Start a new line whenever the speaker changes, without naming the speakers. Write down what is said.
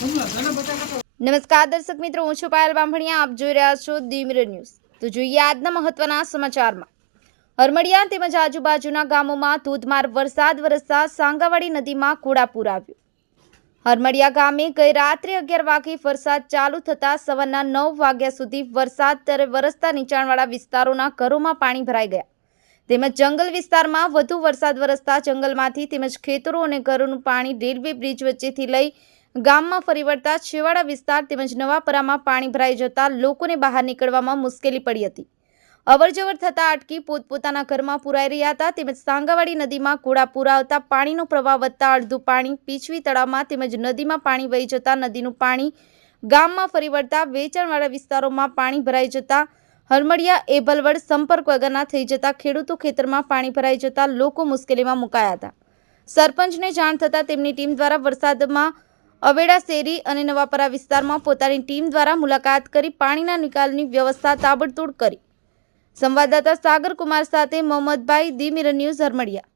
નમસ્કાર દર્શક મિત્રો, હું છું પાયલ બાંભણિયા આપ જોઈ રહ્યા છો દીમર ન્યૂઝ. તો જોઈએ આજના મહત્વના સમાચારમાં. હરમડિયા તેમજ આજુબાજુના ગામોમાં ધોધમાર વરસાદ વરસતા સાંગાવાડી નદીમાં ઘોડાપૂર આવ્યું. હરમડિયા ગામે ગઈ રાત્રે અગિયાર વાગે વરસાદ ચાલુ થતા સવારના નવ વાગ્યા સુધી વરસાદ ત્યારે વરસતા નીચાણવાળા વિસ્તારોના ઘરોમાં પાણી ભરાઈ ગયા. તેમજ જંગલ વિસ્તારમાં વધુ વરસાદ વરસતા જંગલમાંથી તેમજ ખેતરો અને ઘરોનું પાણી રેલવે બ્રિજ વચ્ચેથી લઈ ગામમાં ફરી વળતા છેવાડા વિસ્તાર તેમજ નવાપરામાં પાણી ભરાઈ જતા લોકોને બહાર નીકળવામાં મુશ્કેલી પડી હતી. અવરજવર થતા અટકી પોતપોતાના ઘરમાં પુરાઈ રહ્યા હતા તેમજ સાંગાવાડી નદીમાં ઘોડાપૂર પુરાવતા પાણીનો પ્રવાહ વધતા અડધું પાણી પીછવી તળાવમાં તેમજ નદીમાં પાણી વહી જતા નદીનું પાણી ગામમાં ફરી વળતા વેચાણવાળા વિસ્તારોમાં પાણી ભરાઈ જતા હરમડિયા એબલવડ સંપર્ક વગરના થઈ જતા ખેડૂતો ખેતરમાં પાણી ભરાઈ જતા લોકો મુશ્કેલીમાં મુકાયા હતા. સરપંચને જાણ થતાં તેમની ટીમ દ્વારા વરસાદમાં અવેડા, શેરી અને નવાપરા વિસ્તારમાં પોતાની ટીમ દ્વારા મુલાકાત કરી પાણીના નિકાલની વ્યવસ્થા તાબડતોડ કરી. સંવાદદાતા સાગર કુમાર સાથે મોહમ્મદભાઈ, દી મિરર ન્યૂઝ હરમડિયા.